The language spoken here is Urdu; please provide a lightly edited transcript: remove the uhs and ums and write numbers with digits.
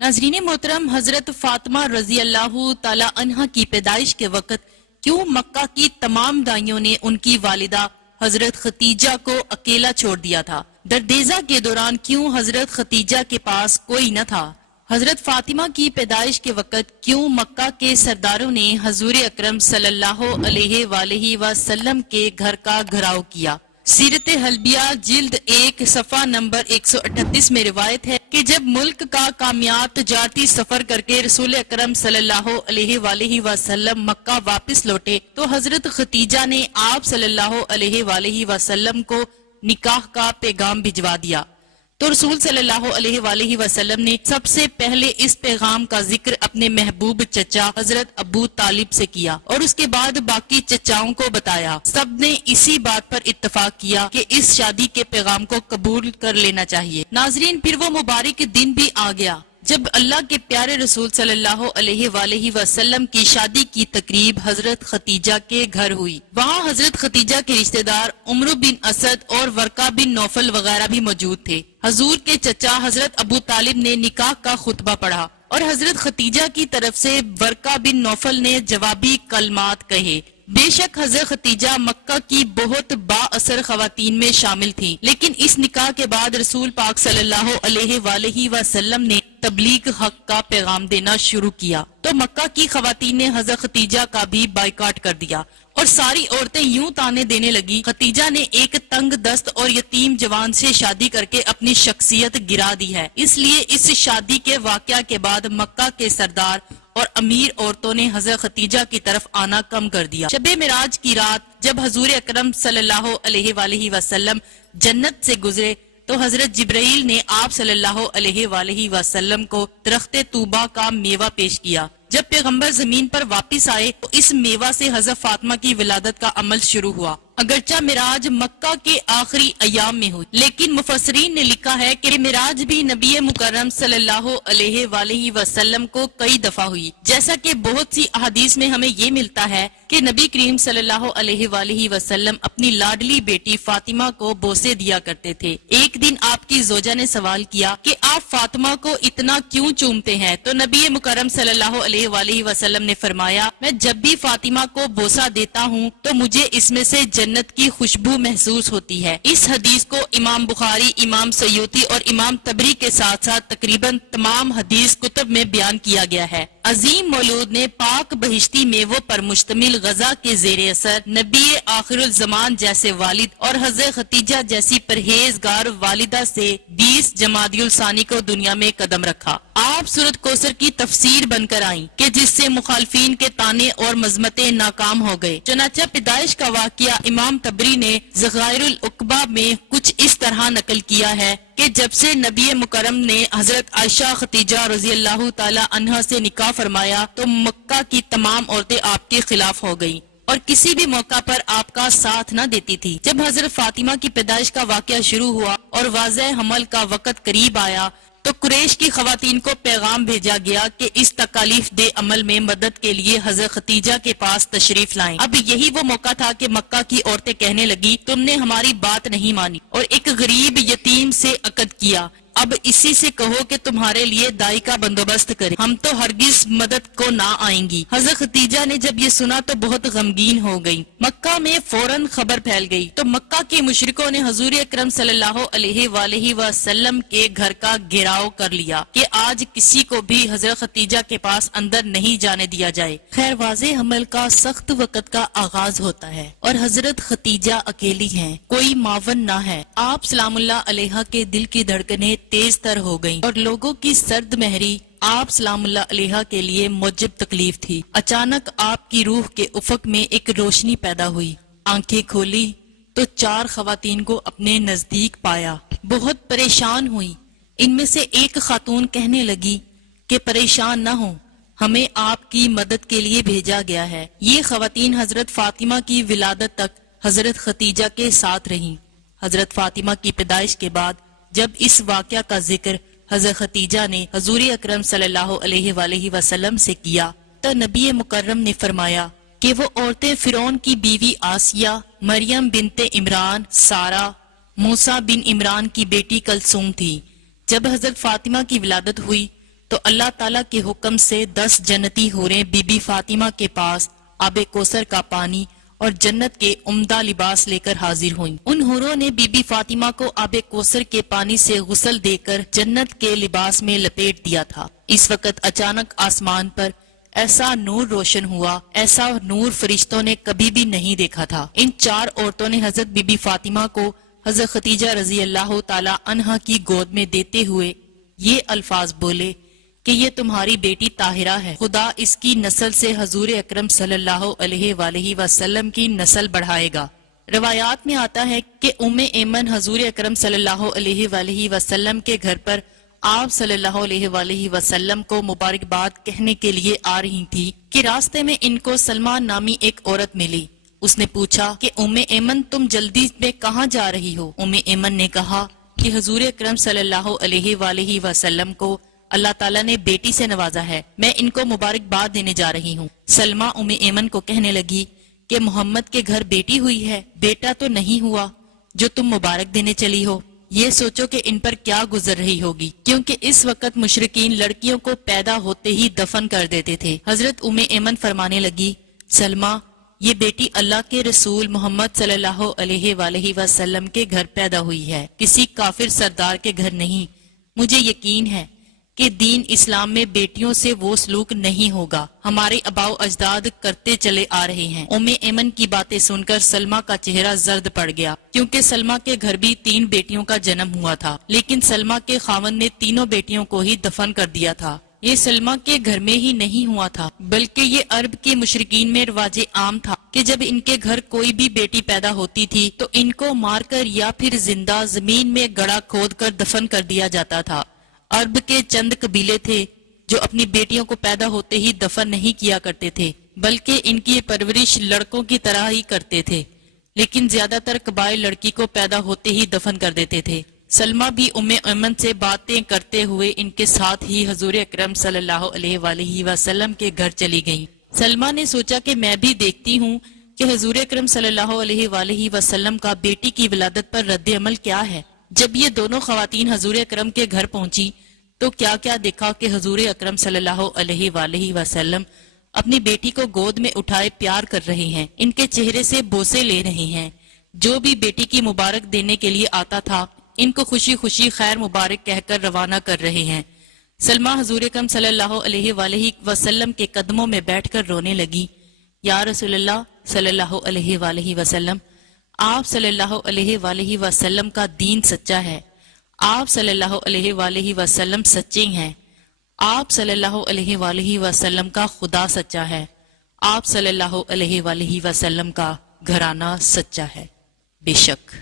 ناظرین محترم، حضرت فاطمہ رضی اللہ تعالی عنہا کی پیدائش کے وقت کیوں مکہ کی تمام دائیوں نے ان کی والدہ حضرت ختیجہ کو اکیلا چھوڑ دیا تھا؟ دردیزہ کے دوران کیوں حضرت ختیجہ کے پاس کوئی نہ تھا؟ حضرت فاطمہ کی پیدائش کے وقت کیوں مکہ کے سرداروں نے حضور اکرم صلی اللہ علیہ وآلہ وسلم کے گھر کا گھراؤ کیا؟ سیرت حلبیہ جلد 1 صفحہ نمبر 138 میں روایت ہے کہ جب ملک کا کامیاب تجارتی سفر کر کے رسول اکرم صلی اللہ علیہ وآلہ وسلم مکہ واپس لوٹے تو حضرت ختیجہ نے آپ صلی اللہ علیہ وآلہ وسلم کو نکاح کا پیغام بھجوا دیا، تو رسول صلی اللہ علیہ وآلہ وسلم نے سب سے پہلے اس پیغام کا ذکر اپنے محبوب چچا حضرت ابو طالب سے کیا اور اس کے بعد باقی چچاؤں کو بتایا۔ سب نے اسی بات پر اتفاق کیا کہ اس شادی کے پیغام کو قبول کر لینا چاہیے۔ ناظرین، پھر وہ مبارک دن بھی آ گیا جب اللہ کے پیارے رسول صلی اللہ علیہ وآلہ وسلم کی شادی کی تقریب حضرت ختیجہ کے گھر ہوئی۔ وہاں حضرت ختیجہ کے رشتہ دار عمرو بن اسد اور ورقہ بن نوفل وغیرہ بھی موجود تھے۔ حضور کے چچا حضرت ابو طالب نے نکاح کا خطبہ پڑھا اور حضرت ختیجہ کی طرف سے ورقہ بن نوفل نے جوابی کلمات کہے۔ بے شک حضرت ختیجہ مکہ کی بہت با اثر خواتین میں شامل تھیں، لیکن اس نکاح کے بعد رسول پاک صلی اللہ علیہ وآلہ وسلم نے تبلیغ حق کا پیغام دینا شروع کیا تو مکہ کی خواتین نے حضرت ختیجہ کا بھی بائیکاٹ کر دیا اور ساری عورتیں یوں تانے دینے لگی، ختیجہ نے ایک تنگ دست اور یتیم جوان سے شادی کر کے اپنی شخصیت گرا دی ہے۔ اس لیے اس شادی کے واقعہ کے بعد مکہ کے سردار اور امیر عورتوں نے حضرت ختیجہ کی طرف آنا کم کر دیا۔ شب معراج کی رات جب حضور اکرم صلی اللہ علیہ وآلہ وسلم جنت سے گزرے تو حضرت جبرائیل نے آپ صلی اللہ علیہ وآلہ وسلم کو درخت طوبہ کا میوہ پیش کیا۔ جب پیغمبر زمین پر واپس آئے تو اس میوہ سے حضرت فاطمہ کی ولادت کا عمل شروع ہوا۔ اگرچہ معراج مکہ کے آخری ایام میں ہوئی، لیکن مفسرین نے لکھا ہے کہ معراج بھی نبی مکرم صلی اللہ علیہ وآلہ وسلم کو کئی دفعہ ہوئی، جیسا کہ بہت سی احادیث میں ہمیں یہ ملتا ہے کہ نبی کریم صلی اللہ علیہ وآلہ وسلم اپنی لاڈلی بیٹی فاطمہ کو بوسے دیا کرتے تھے۔ ایک دن آپ کی زوجہ نے سوال کیا کہ آپ فاطمہ کو اتنا کیوں چومتے ہیں؟ تو نبی مکرم صلی اللہ علیہ وآلہ وسلم نے فرمایا، میں جب بھی فاطمہ کو بوسہ دیتا ہوں تو مجھے اس میں سے جنت کی خوشبو محسوس ہوتی ہے۔ اس حدیث کو امام بخاری، امام سیوطی اور امام طبری کے ساتھ ساتھ تقریباً تمام حدیث کتب میں بیان کیا گیا ہے۔ عظیم مولود نے پاک بہشتی میووں پر مشتمل غذا کے زیر اثر نبی آخر الزمان جیسے والد اور حضرت ختیجہ جیسی پرہیزگار والدہ سے 20 جمادی الثانی کو دنیا میں قدم رکھا۔ آپ سورۃ کوثر کی تفسیر بن کر آئیں کہ جس سے مخالفین کے تانے اور مذمتیں ناکام ہو گئے۔ چنانچہ پیدائش کا واقعہ امام طبری نے ذخائر العقبہ میں کچھ اس طرح نقل کیا ہے کہ جب سے نبی مکرم نے حضرت عائشہ ختیجہ رضی اللہ تعالی عنہا سے نکاح فرمایا تو مکہ کی تمام عورتیں آپ کے خلاف ہو گئیں اور کسی بھی موقع پر آپ کا ساتھ نہ دیتی تھی۔ جب حضرت فاطمہ کی پیدائش کا واقعہ شروع ہوا اور واضح حمل کا وقت قریب آیا تو قریش کی خواتین کو پیغام بھیجا گیا کہ اس تکالیف دہ عمل میں مدد کے لیے حضرت ختیجہ کے پاس تشریف لائیں۔ اب یہی وہ موقع تھا کہ مکہ کی عورتیں کہنے لگی، تم نے ہماری بات نہیں مانی اور ایک غریب یتیم سے عقد کیا، اب اسی سے کہو کہ تمہارے لیے دائی کا بندوبست کرے، ہم تو ہرگز مدد کو نہ آئیں گی۔ حضرت ختیجہ نے جب یہ سنا تو بہت غمگین ہو گئی۔ مکہ میں فوراً خبر پھیل گئی تو مکہ کے مشرکوں نے حضور اکرم صلی اللہ علیہ وآلہ وسلم کے گھر کا گھیراؤ کر لیا کہ آج کسی کو بھی حضرت ختیجہ کے پاس اندر نہیں جانے دیا جائے۔ خیر، واضح حمل کا سخت وقت کا آغاز ہوتا ہے اور حضرت ختیجہ اکیلی ہیں، کوئی معاون نہ ہے۔ آپ سلام اللہ علیہ کے دل کی دھڑکنیں تیز تر ہو گئیں اور لوگوں کی سرد مہری آپ سلام اللہ علیہ کے لیے موجب تکلیف تھی۔ اچانک آپ کی روح کے افق میں ایک روشنی پیدا ہوئی، آنکھیں کھولی تو 4 خواتین کو اپنے نزدیک پایا، بہت پریشان ہوئی۔ ان میں سے ایک خاتون کہنے لگی کہ پریشان نہ ہوں، ہمیں آپ کی مدد کے لیے بھیجا گیا ہے۔ یہ خواتین حضرت فاطمہ کی ولادت تک حضرت ختیجہ کے ساتھ رہیں۔ حضرت فاطمہ کی پیدائش کے بعد جب اس واقعہ کا ذکر حضرت ختیجہ نے حضور اکرم صلی اللہ علیہ وآلہ وسلم سے کیا تو نبی مکرم نے فرمایا کہ وہ عورتیں فرعون کی بیوی آسیہ، مریم بنت عمران، سارہ، موسیٰ بن عمران کی بیٹی کلثوم تھی۔ جب حضرت فاطمہ کی ولادت ہوئی تو اللہ تعالیٰ کے حکم سے 10 جنتی حوریں بی بی فاطمہ کے پاس آب کوثر کا پانی اور جنت کے عمدہ لباس لے کر حاضر ہوئیں۔ ان حوروں نے بی بی فاطمہ کو آب کوثر کے پانی سے غسل دے کر جنت کے لباس میں لپیٹ دیا تھا۔ اس وقت اچانک آسمان پر ایسا نور روشن ہوا، ایسا نور فرشتوں نے کبھی بھی نہیں دیکھا تھا۔ ان 4 عورتوں نے حضرت بی بی فاطمہ کو حضرت خدیجہ رضی اللہ تعالی عنہا کی گود میں دیتے ہوئے یہ الفاظ بولے کہ یہ تمہاری بیٹی طاہرہ ہے، خدا اس کی نسل سے حضور اکرم صلی اللہ علیہ وآلہ وسلم کی نسل بڑھائے گا۔ روایات میں آتا ہے کہ ایمن حضور اکرم صلی اللہ علیہ وآلہ وسلم کے گھر پر آپ صلی اللہ علیہ وآلہ وسلم کو مبارکباد کہنے کے لیے آ رہی تھی کہ راستے میں ان کو سلمہ نامی ایک عورت ملی۔ اس نے پوچھا کہ ایمن تم جلدی میں کہاں جا رہی ہو؟ ایمن نے کہا کہ حضور اکرم صلی اللہ علیہ وآلہ وسلم کو اللہ تعالیٰ نے بیٹی سے نوازا ہے، میں ان کو مبارکباد دینے جا رہی ہوں۔ سلمہ ایمن کو کہنے لگی کہ محمد کے گھر بیٹی ہوئی ہے، بیٹا تو نہیں ہوا جو تم مبارک دینے چلی ہو۔ یہ سوچو کہ ان پر کیا گزر رہی ہوگی، کیونکہ اس وقت مشرکین لڑکیوں کو پیدا ہوتے ہی دفن کر دیتے تھے۔ حضرت ایمن فرمانے لگی، سلمہ یہ بیٹی اللہ کے رسول محمد صلی اللہ علیہ وآلہ وسلم کے گھر پیدا ہوئی ہے، کسی کافر سردار کے گھر نہیں۔ مجھے یقین ہے کہ دین اسلام میں بیٹیوں سے وہ سلوک نہیں ہوگا، ہمارے آباء و اجداد کرتے چلے آ رہے ہیں۔ ایمن کی باتیں سن کر سلمہ کا چہرہ زرد پڑ گیا، کیونکہ سلمہ کے گھر بھی 3 بیٹیوں کا جنم ہوا تھا، لیکن سلمہ کے خاوند نے تینوں بیٹیوں کو ہی دفن کر دیا تھا۔ یہ سلمہ کے گھر میں ہی نہیں ہوا تھا، بلکہ یہ عرب کے مشرکین میں رواج عام تھا کہ جب ان کے گھر کوئی بھی بیٹی پیدا ہوتی تھی تو ان کو مار کر یا پھر زندہ زمین میں گڑھا کھود کر دفن کر دیا جاتا تھا۔ عرب کے چند قبیلے تھے جو اپنی بیٹیوں کو پیدا ہوتے ہی دفن نہیں کیا کرتے تھے، بلکہ ان کی پرورش لڑکوں کی طرح ہی کرتے تھے، لیکن زیادہ تر قبائل لڑکی کو پیدا ہوتے ہی دفن کر دیتے تھے۔ سلمہ بھی ایمن سے باتیں کرتے ہوئے ان کے ساتھ ہی حضور اکرم صلی اللہ علیہ وآلہ وسلم کے گھر چلی گئیں۔ سلمہ نے سوچا کہ میں بھی دیکھتی ہوں کہ حضور اکرم صلی اللہ علیہ وآلہ وسلم کا بیٹی کی ولادت پر رد عمل کیا ہے۔ جب یہ دونوں خواتین حضور اکرم کے گھر پہنچی تو کیا کیا دیکھا کہ حضور اکرم صلی اللہ علیہ وآلہ وسلم اپنی بیٹی کو گود میں اٹھائے پیار کر رہے ہیں، ان کے چہرے سے بوسے لے رہے ہیں۔ جو بھی بیٹی کی مبارک دینے کے لیے آتا تھا ان کو خوشی خوشی خیر مبارک کہہ کر روانہ کر رہے ہیں۔ سلمہ حضور اکرم صلی اللہ علیہ وآلہ وسلم کے قدموں میں بیٹھ کر رونے لگی، یا رسول اللہ صلی اللہ علیہ وآلہ وسلم، آپ صلی اللہ علیہ وآلہ وسلم کا دین سچا ہے، آپ صلی اللہ علیہ وآلہ وسلم سچے ہیں، آپ صلی اللہ علیہ وآلہ وسلم کا خدا سچا ہے، آپ صلی اللہ علیہ وآلہ وسلم کا گھرانہ سچا ہے۔ بے شک